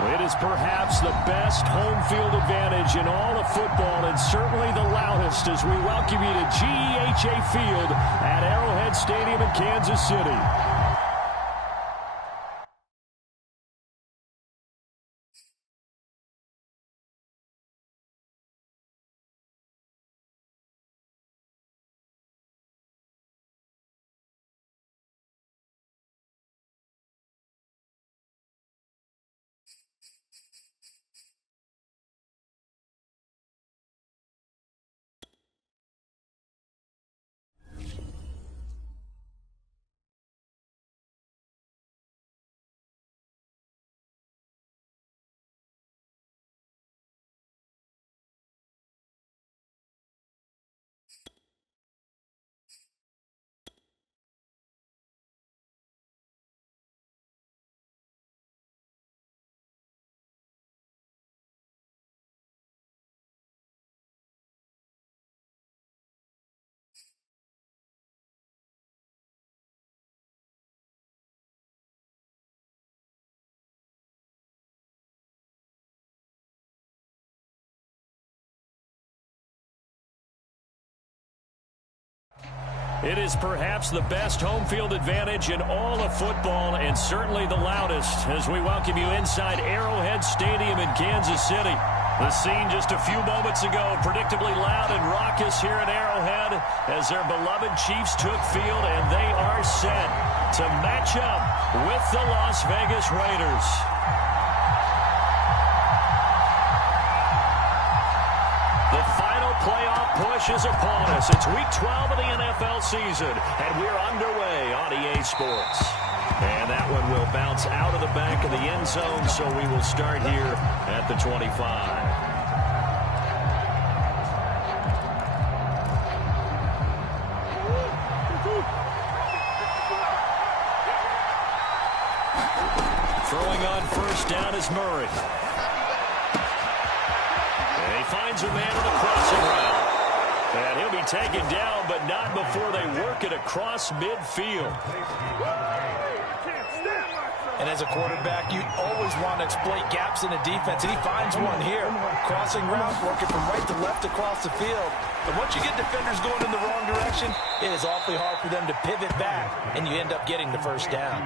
It is perhaps the best home field advantage in all of football and certainly the loudest as we welcome you to GEHA Field at Arrowhead Stadium in Kansas City. It is perhaps the best home field advantage in all of football and certainly the loudest as we welcome you inside Arrowhead Stadium in Kansas City. The scene just a few moments ago, predictably loud and raucous here at Arrowhead as their beloved Chiefs took field and they are set to match up with the Las Vegas Raiders. The final playoff push is upon us. It's week 12 of the NFL season, and we're underway on EA Sports. And that one will bounce out of the back of the end zone, so we will start here at the 25. Throwing on first down is Murray. And he finds a man on the crossing route. And he'll be taken down, but not before they work it across midfield. And as a quarterback, you always want to exploit gaps in the defense, and he finds one here. Crossing route, working from right to left across the field. But once you get defenders going in the wrong direction, it is awfully hard for them to pivot back, and you end up getting the first down.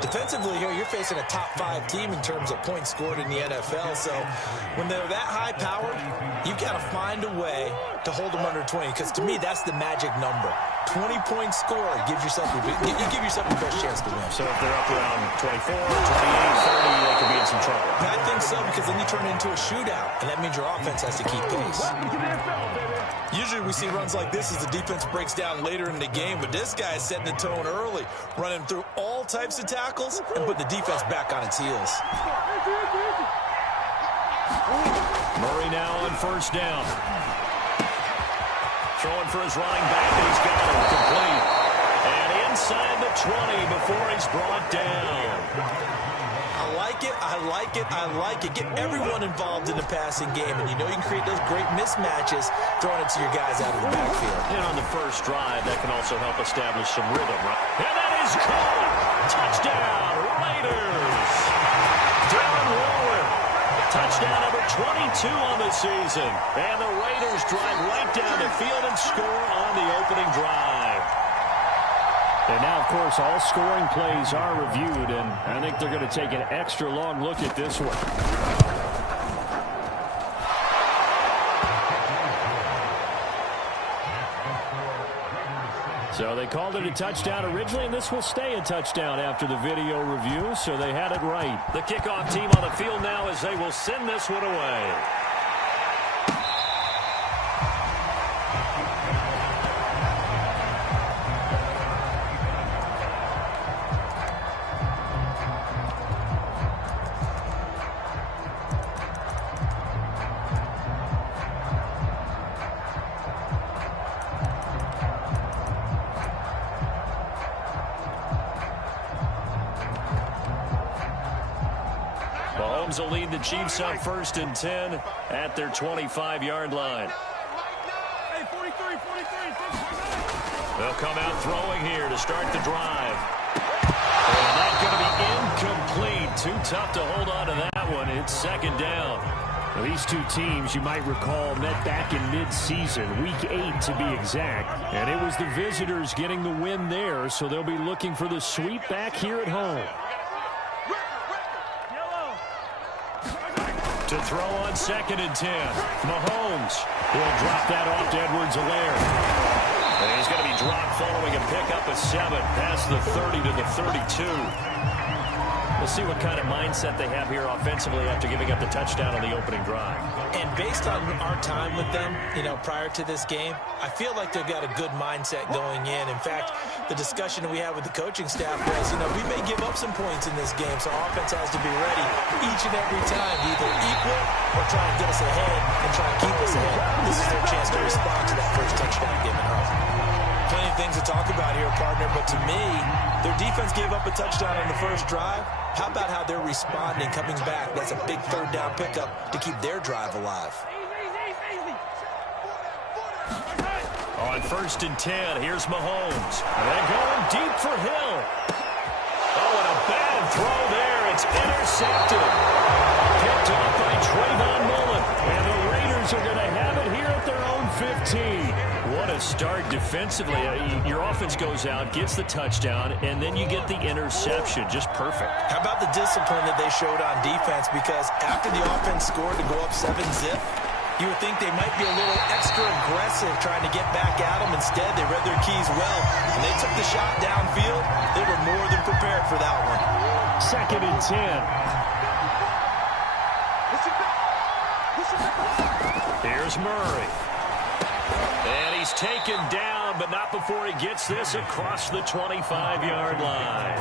Defensively here, you're facing a top-5 team in terms of points scored in the NFL. So when they're that high-powered, you've got to find a way to hold them under 20. Because to me, that's the magic number. 20-point score gives yourself the best chance to win. So if they're up around 24, 28, 30, they could be in some trouble. I think so, because then you turn it into a shootout, and that means your offense has to keep pace. Usually we see runs like this as the defense breaks down later in the game, but this guy is setting the tone early, running through all types of tackles and putting the defense back on its heels. Murray now on first down. Throwing for his running back, and he's got him complete. And inside the 20 before he's brought down. I like it. Get everyone involved in the passing game, and you know you can create those great mismatches throwing it to your guys out of the backfield. And on the first drive, that can also help establish some rhythm, right? And that is caught! Touchdown, Raiders! Darren Waller. Touchdown number 22 on the season. And the Raiders drive right down the field and score on the opening drive. And now, of course, all scoring plays are reviewed, and I think they're going to take an extra long look at this one. So they called it a touchdown originally, and this will stay a touchdown after the video review, so they had it right. The kickoff team on the field now as they will send this one away. Mahomes will lead the Chiefs up 1st and 10 at their 25-yard line. They'll come out throwing here to start the drive. And that's going to be incomplete. Too tough to hold on to that one. It's second down. Now, these two teams, you might recall, met back in mid-season, Week 8 to be exact. And it was the visitors getting the win there, so they'll be looking for the sweep back here at home. To throw on 2nd and 10. Mahomes will drop that off to Edwards-Helaire. And he's going to be dropped following a pickup of 7 past the 30 to the 32. We'll see what kind of mindset they have here offensively after giving up the touchdown on the opening drive. And based on our time with them, prior to this game, I feel like they've got a good mindset going in. In fact, the discussion that we had with the coaching staff was, we may give up some points in this game, so our offense has to be ready each and every time to either equal or try and get us ahead and try and keep us ahead. This is their chance to respond to that first touchdown given up. Plenty of things to talk about here, partner, but to me, their defense gave up a touchdown on the first drive. How about how they're responding, coming back? That's a big third down pickup to keep their drive alive. On 1st and 10, here's Mahomes. They're going deep for Hill. Oh, and a bad throw there. It's intercepted. Picked off by Trayvon Mullen. And the Raiders are going to have it here at their own 15. What a start defensively. Your offense goes out, gets the touchdown, and then you get the interception. Just perfect. How about the discipline that they showed on defense? Because after the offense scored to go up 7-zip, you would think they might be a little extra aggressive trying to get back at them. Instead, they read their keys well, and they took the shot downfield. They were more than prepared for that one. 2nd and 10. Here's Murray. And he's taken down, but not before he gets this across the 25-yard line.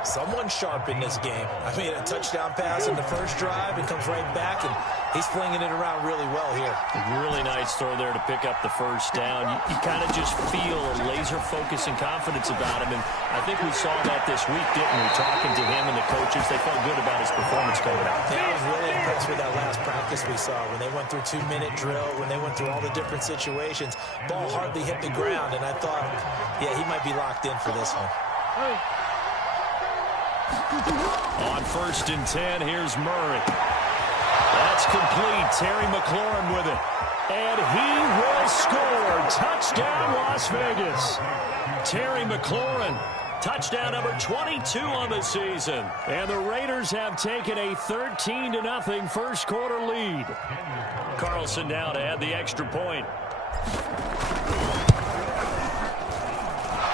Someone sharp in this game. I mean, a touchdown pass in the first drive and comes right back, and he's flinging it around really well here. Really nice throw there to pick up the first down. You kind of just feel a laser focus and confidence about him, and I think we saw that this week, didn't we? Talking to him and the coaches, they felt good about his performance coming out. Yeah, I was really impressed with that last practice we saw when they went through 2-minute drill, when they went through all the different situations. Ball hardly hit the ground, and I thought, yeah, he might be locked in for this one. On 1st and 10, here's Murray. That's complete. Terry McLaurin with it. And he will score. Touchdown, Las Vegas. Terry McLaurin, touchdown number 22 on the season. And the Raiders have taken a 13-0 first quarter lead. Carlson now to add the extra point.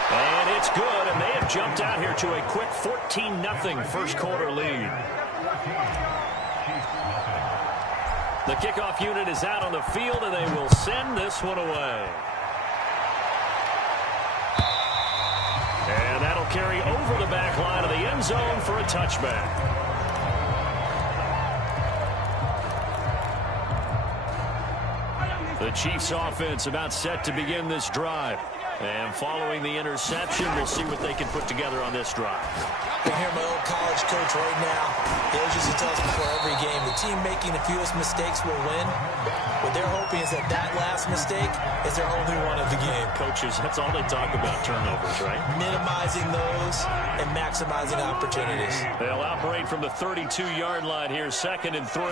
And it's good, and they have jumped out here to a quick 14-0 first quarter lead. The kickoff unit is out on the field, and they will send this one away. And that'll carry over the back line of the end zone for a touchback. The Chiefs offense about set to begin this drive. And following the interception, we'll see what they can put together on this drive. I hear my old college coach right now. He always used to tell us before every game, the team making the fewest mistakes will win. What they're hoping is that last mistake is their only one of the game. Coaches, that's all they talk about, turnovers, right? Minimizing those and maximizing opportunities. They'll operate from the 32-yard line here, 2nd and 3.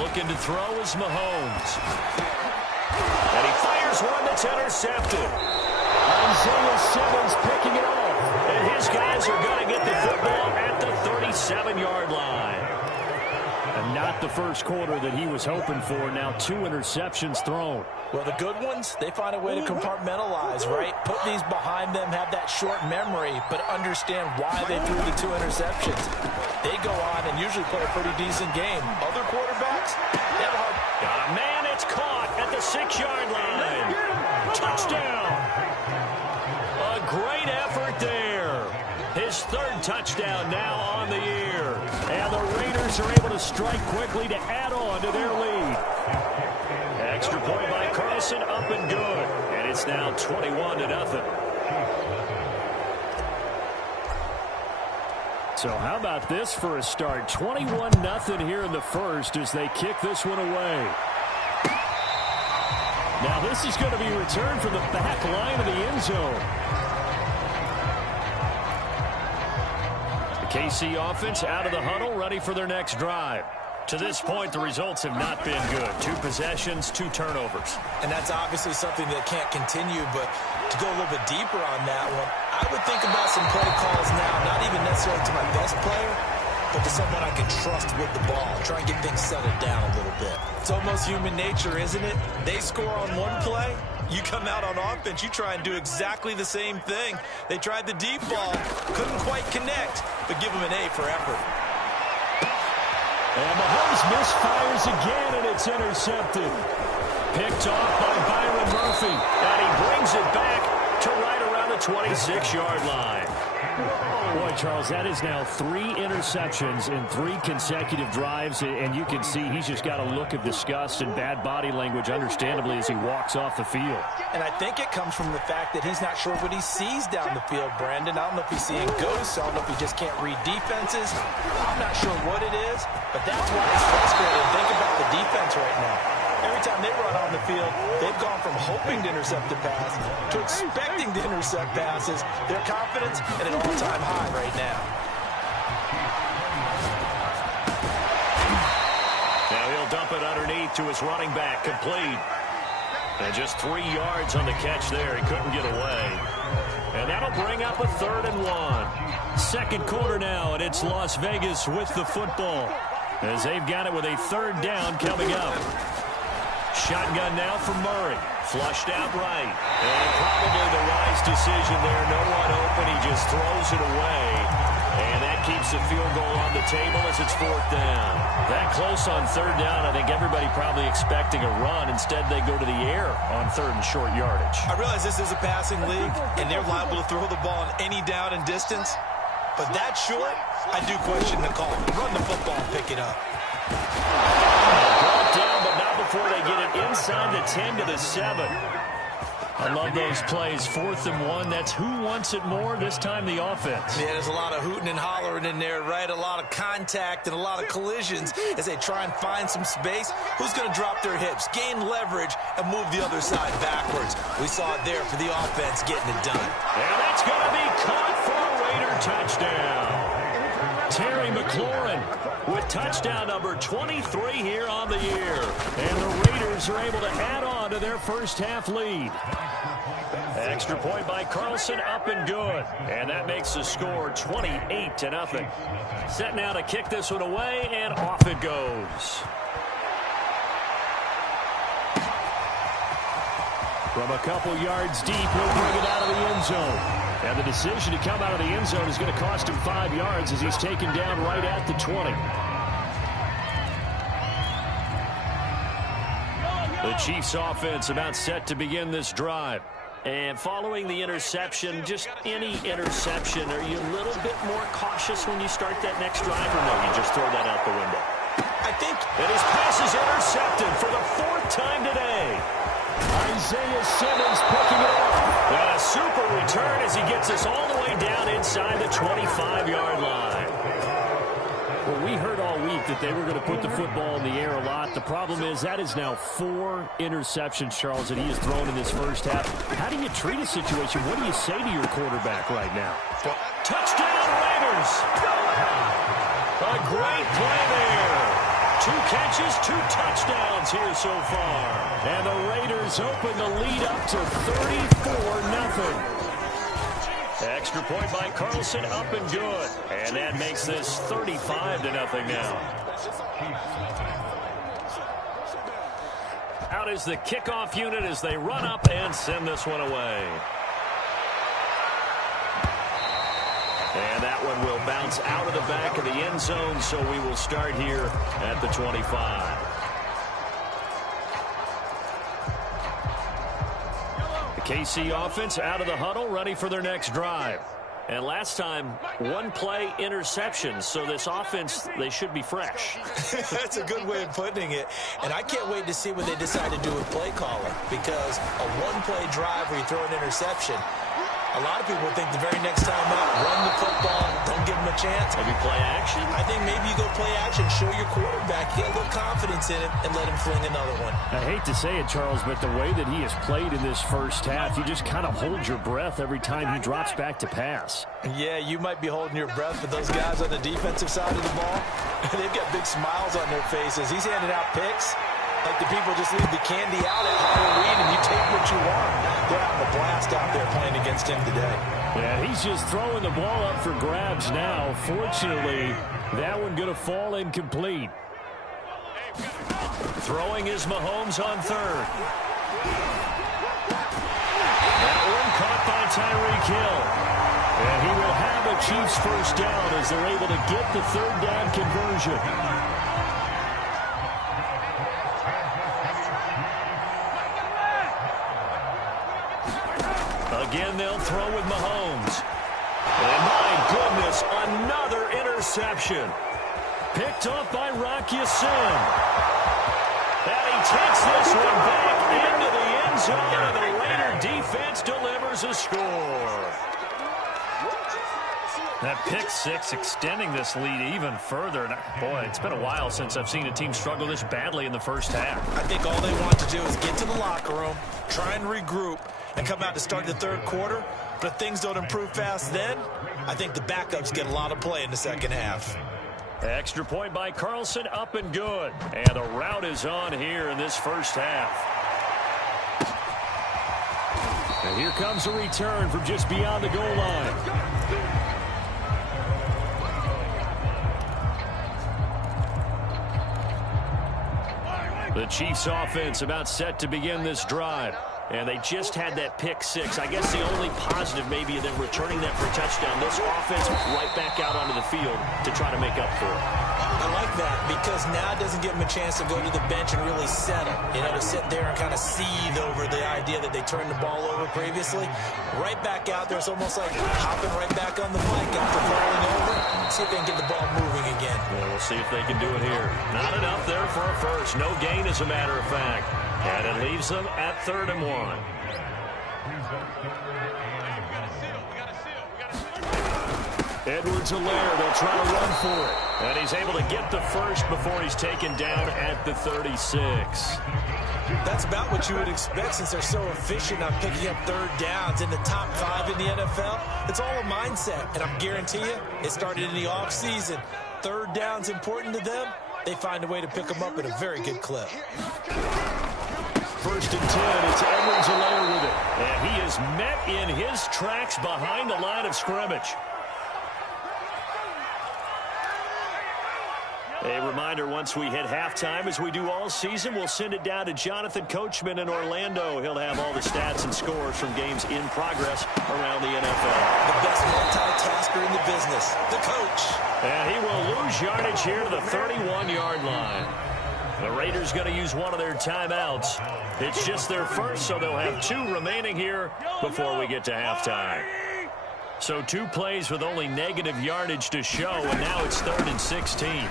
Looking to throw is Mahomes. And he fires one that's intercepted. Isaiah Simmons picking it off. And his guys are going to get the football at the 37-yard line. And not the first quarter that he was hoping for. Now 2 interceptions thrown. Well, the good ones, they find a way to compartmentalize, right? Put these behind them, have that short memory, but understand why they threw the 2 interceptions. They go on and usually play a pretty decent game. Other quarterbacks, they have a hard... Got a man, it's caught at the 6-yard line. Touchdown. A great effort there. His 3rd touchdown now on the year. And the Raiders are able to strike quickly to add on to their lead. Extra point by Carlson, up and good. And it's now 21-0. So how about this for a start? 21-0 here in the first as they kick this one away. Now this is going to be returned from the back line of the end zone. The KC offense out of the huddle, ready for their next drive. To this point, the results have not been good. 2 possessions, 2 turnovers. And that's obviously something that can't continue, but to go a little bit deeper on that one, I would think about some play calls now, not even necessarily to my best player, but to someone I can trust with the ball. Try and get things settled down a little bit. It's almost human nature, isn't it? They score on one play, you come out on offense, you try and do exactly the same thing. They tried the deep ball, couldn't quite connect, but give them an A for effort. And Mahomes misfires again, and it's intercepted. Picked off by Byron Murphy, and he brings it back to right around the 26-yard line. Boy, Charles, that is now 3 interceptions in 3 consecutive drives, and you can see he's just got a look of disgust and bad body language, understandably, as he walks off the field. And I think it comes from the fact that he's not sure what he sees down the field, Brandon. I don't know if he's seeing ghosts. I don't know if he just can't read defenses. I'm not sure what it is, but that's why he's frustrated. Think about the defense right now. Every time they run on the field, they've gone from hoping to intercept a pass to expecting to intercept passes. Their confidence at an all-time high right now. Now he'll dump it underneath to his running back, complete. And just 3 yards on the catch there. He couldn't get away. And that'll bring up a 3rd and 1. Second quarter now, and it's Las Vegas with the football, as they've got it with a 3rd down coming up. Shotgun now for Murray. Flushed out right. And probably the wise decision there. No one open. He just throws it away. And that keeps the field goal on the table as it's 4th down. That close on 3rd down, I think everybody probably expecting a run. Instead, they go to the air on 3rd and short yardage. I realize this is a passing league, and they're liable to throw the ball on any down and distance. But that short, I do question the call. Run the football and pick it up. Brought down, but not before they get it inside the 10 to the 7. I love those plays. 4th and 1. That's who wants it more, this time the offense. Yeah, there's a lot of hooting and hollering in there, right? A lot of contact and a lot of collisions as they try and find some space. Who's going to drop their hips, gain leverage, and move the other side backwards? We saw it there for the offense getting it done. And that's going to be caught for a Raider touchdown. Terry McLaurin with touchdown number 23 here on the year. And the Raiders are able to add on to their first half lead. Extra point by Carlson, up and good. And that makes the score 28-0. Set now to kick this one away, and off it goes. From a couple yards deep, he'll bring it out of the end zone. And the decision to come out of the end zone is going to cost him 5 yards as he's taken down right at the 20. The Chiefs offense about set to begin this drive. And following the interception, just any interception, are you a little bit more cautious when you start that next drive, or no, you just throw that out the window? I think. And his pass is intercepted for the 4th time today. Isaiah Simmons picking it up. And a super return as he gets us all the way down inside the 25-yard line. Well, we heard all week that they were going to put the football in the air a lot. The problem is that is now 4 interceptions, Charles, that he has thrown in this first half. How do you treat a situation? What do you say to your quarterback right now? Touchdown, Raiders! A great play there. 2 catches, 2 touchdowns here so far. And the Raiders open the lead up to 34-0. Extra point by Carlson, up and good. And that makes this 35-0 now. Out is the kickoff unit as they run up and send this one away. And that one will bounce out of the back of the end zone, so we will start here at the 25. The KC offense out of the huddle, ready for their next drive. And last time, 1-play interception, so this offense, they should be fresh. That's a good way of putting it. And I can't wait to see what they decide to do with play calling, because a 1-play drive where you throw an interception, a lot of people think the very next time out, run the football, don't give them a chance. Maybe play action. I think maybe you go play action, show your quarterback, get a little confidence in him, and let him fling another one. I hate to say it, Charles, but the way that he has played in this first half, you just kind of hold your breath every time he drops back to pass. Yeah, you might be holding your breath, but those guys on the defensive side of the ball, they've got big smiles on their faces. He's handing out picks like the people just leave the candy out at Halloween and you take what you want. They're having a blast out there playing against him today. Yeah, he's just throwing the ball up for grabs now. Fortunately, that one going to fall incomplete. Throwing is Mahomes on third. That one caught by Tyreek Hill. And he will have a Chiefs first down as they're able to get the third down conversion. Again, they'll throw with Mahomes. And my goodness, another interception. Picked off by Rock Ya-Sin. And he takes this one back into the end zone, and the Raider defense delivers a score. That pick six extending this lead even further. And boy, it's been a while since I've seen a team struggle this badly in the first half. I think all they want to do is get to the locker room, try and regroup, and come out to start the third quarter. But if things don't improve fast then, I think the backups get a lot of play in the second half. Extra point by Carlson, up and good. And the route is on here in this first half. And here comes a return from just beyond the goal line. The Chiefs offense about set to begin this drive. And they just had that pick six. I guess the only positive maybe of them returning that for a touchdown. This offense right back out onto the field to try to make up for it. I like that because now it doesn't give them a chance to go to the bench and really settle. You know, to sit there and kind of seethe over the idea that they turned the ball over previously. Right back out there. It's almost like hopping right back on the bike after falling over. See if they can get the ball moving again. Yeah, we'll see if they can do it here. Not enough there for a first. No gain, as a matter of fact. And it leaves them at 3rd and 1. Edwards-Helaire, they'll try to run for it. And he's able to get the first before he's taken down at the 36. That's about what you would expect since they're so efficient on picking up third downs in the top 5 in the NFL. It's all a mindset, and I guarantee you it started in the offseason. Third down's important to them. They find a way to pick them up at a very good clip. 1st and 10, it's Edwards-Helaire with it. And he is met in his tracks behind the line of scrimmage. A reminder, once we hit halftime, as we do all season, we'll send it down to Jonathan Coachman in Orlando. He'll have all the stats and scores from games in progress around the NFL. The best multitasker in the business, the coach. And he will lose yardage here to the 31-yard line. The Raiders going to use one of their timeouts. It's just their first, so they'll have 2 remaining here before we get to halftime. So 2 plays with only negative yardage to show, and now it's 3rd and 16.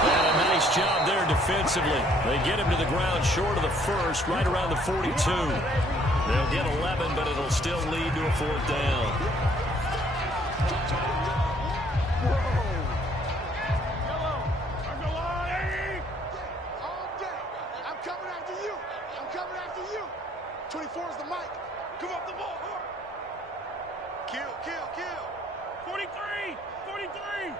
And a nice job there defensively. They get him to the ground short of the first, right around the 42. They'll get 11, but it'll still lead to a 4th down. I'm coming after you. I'm coming after you. 24 is the mic. Come up the ball. Kill, kill, kill. 43, 43.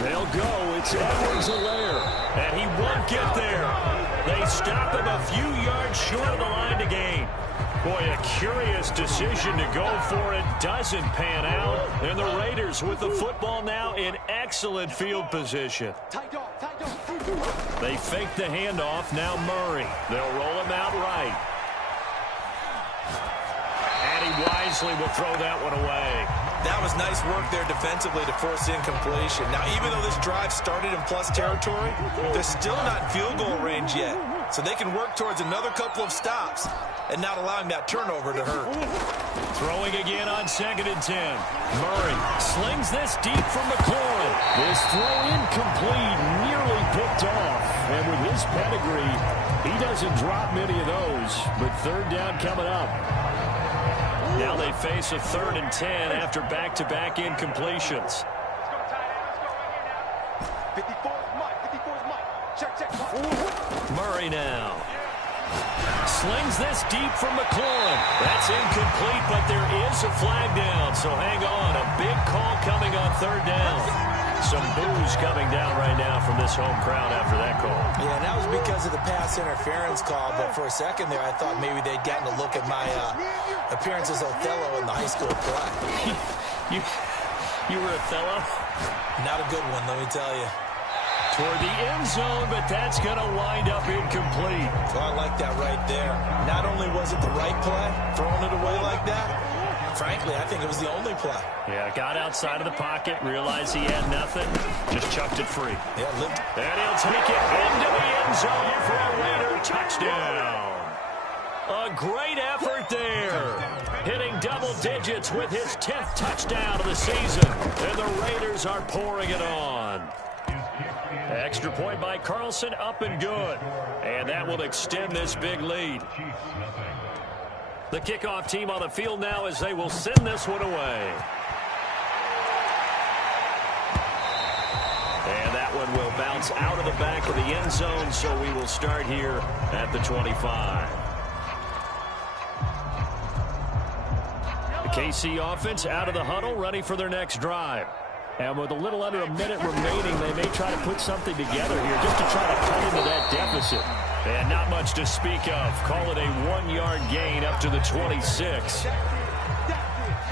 They'll go. It's Edwards-Helaire. And he won't get there. They stop him a few yards short of the line to gain. Boy, a curious decision to go for it. Doesn't pan out. And the Raiders with the football now in excellent field position. Tight dog, tight dog. They fake the handoff. Now Murray. They'll roll him out right. And he wisely will throw that one away. That was nice work there defensively to force incompletion. Now, even though this drive started in plus territory, they're still not in field goal range yet. So they can work towards another couple of stops and not allowing that turnover to hurt. Throwing again on 2nd and 10. Murray slings this deep from McLaurin. This throw incomplete, nearly picked off. And with his pedigree, he doesn't drop many of those. But 3rd down coming up. Now they face a 3rd and 10 after back-to-back incompletions. 54's Mike. 54's Mike. Check. Murray now. Slings this deep from McLaurin. That's incomplete, but there is a flag down, so hang on. A big call coming on 3rd down. Some boos coming down right now from this home crowd after that call. Yeah, and that was because of the pass interference call, but for a second there I thought maybe they'd gotten a look at my appearance as Othello in the high school play. You were Othello? Not a good one, let me tell you. Toward the end zone, but that's going to wind up incomplete. Well, I like that right there. Not only was it the right play, throwing it away like that, frankly, I think it was the only play. Yeah, got outside of the pocket, realized he had nothing, just chucked it free. Yeah, and he'll take it into the end zone for a Raider touchdown. A great effort there. Hitting double digits with his 10th touchdown of the season. And the Raiders are pouring it on. Extra point by Carlson, up and good. And that will extend this big lead. The kickoff team on the field now as they will send this one away. And that one will bounce out of the back of the end zone, so we will start here at the 25. The KC offense out of the huddle, ready for their next drive. And with a little under a minute remaining, they may try to put something together here just to try to cut into that deficit. And not much to speak of. Call it a 1-yard gain up to the 26.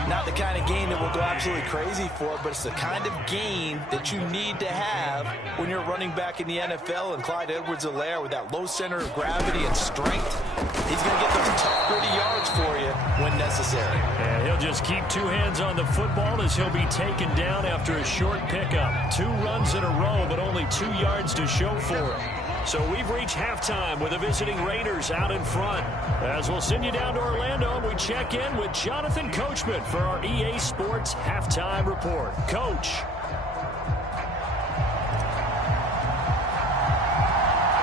Not the kind of gain that we'll go absolutely crazy for, but it's the kind of gain that you need to have when you're running back in the NFL. And Clyde Edwards-Helaire, with that low center of gravity and strength, he's going to get those tough, gritty yards for you when necessary. And he'll just keep 2 hands on the football as he'll be taken down after a short pickup. 2 runs in a row, but only 2 yards to show for it. So we've reached halftime with the visiting Raiders out in front. As we'll send you down to Orlando, and we check in with Jonathan Coachman for our EA Sports Halftime Report. Coach.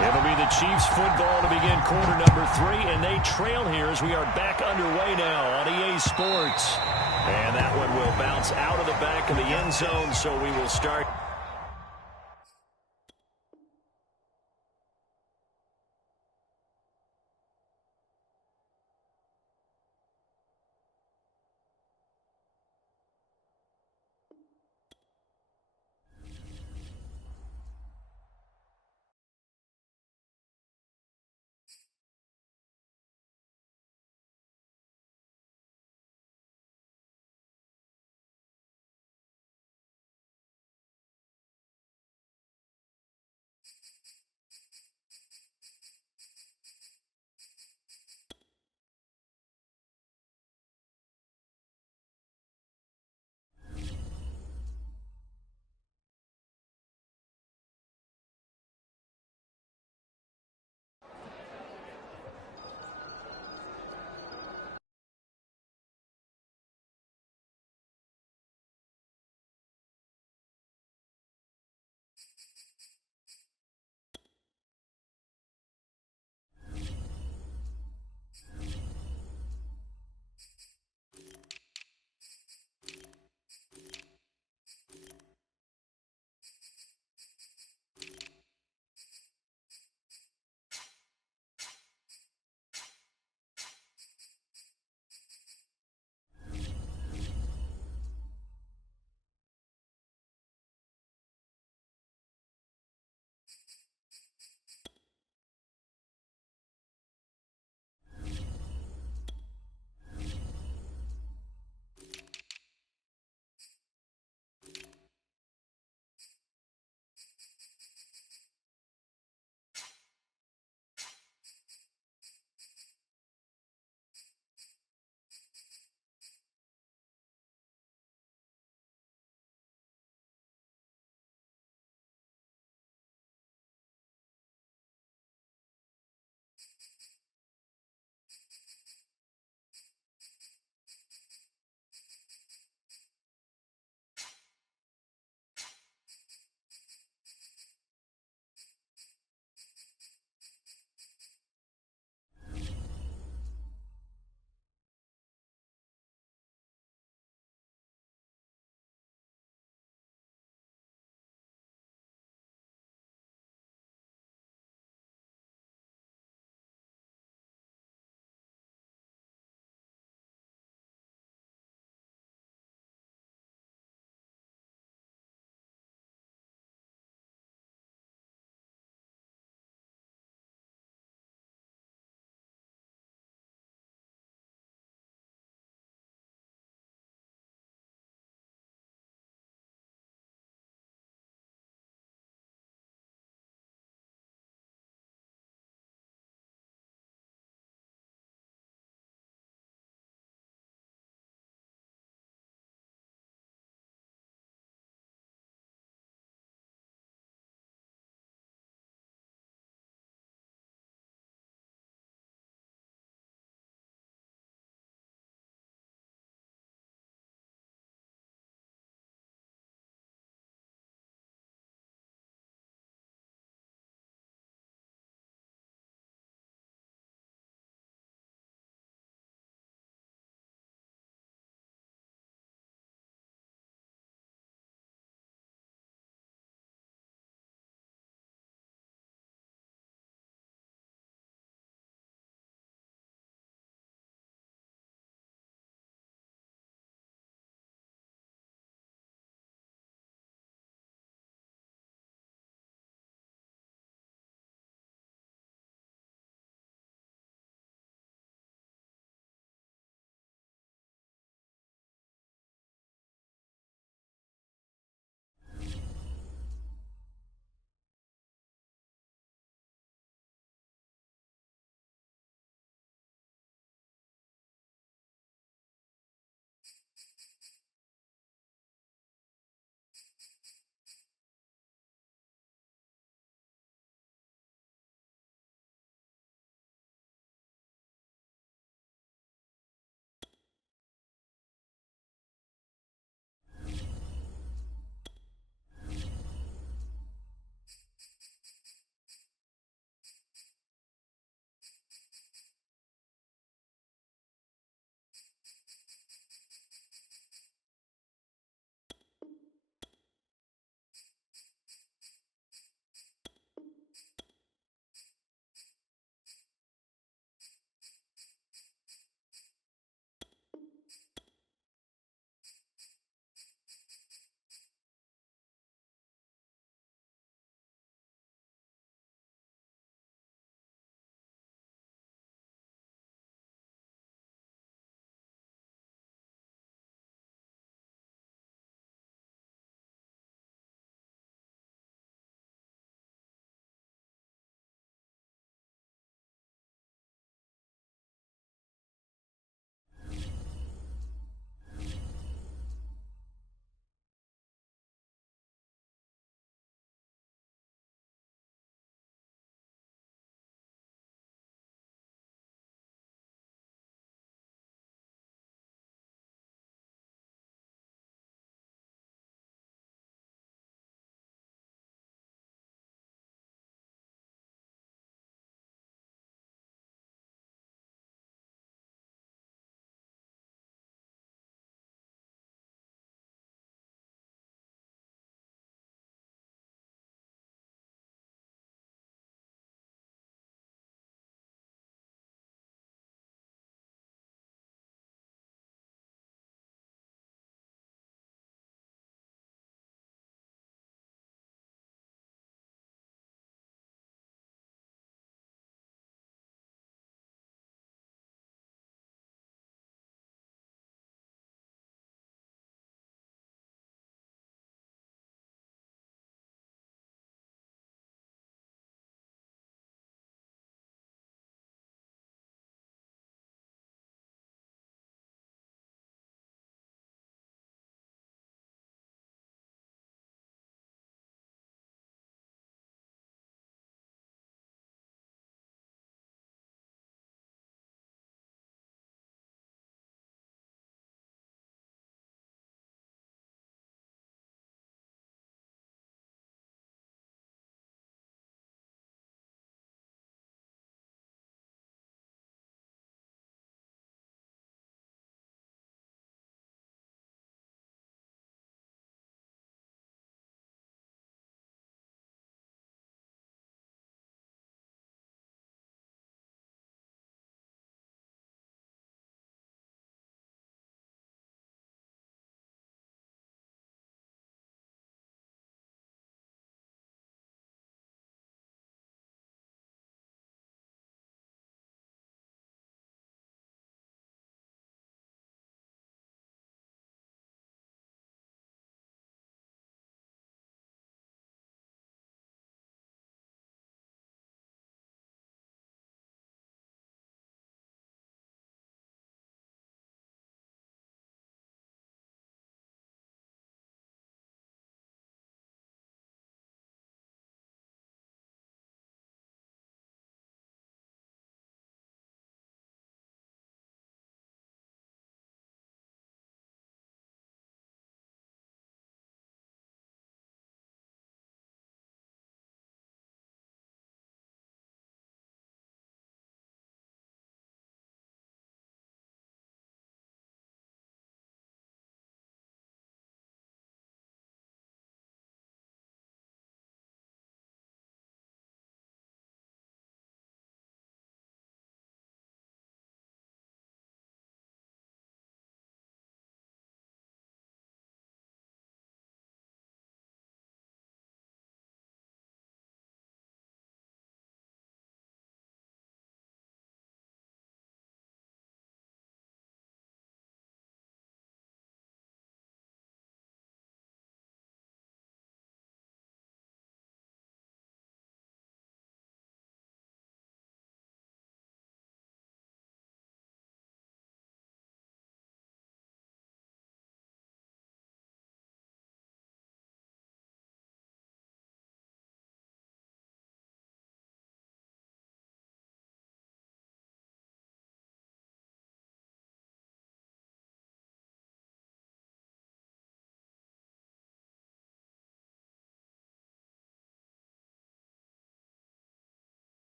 It'll be the Chiefs football to begin quarter number 3, and they trail here as we are back underway now on EA Sports. And that one will bounce out of the back of the end zone, so we will start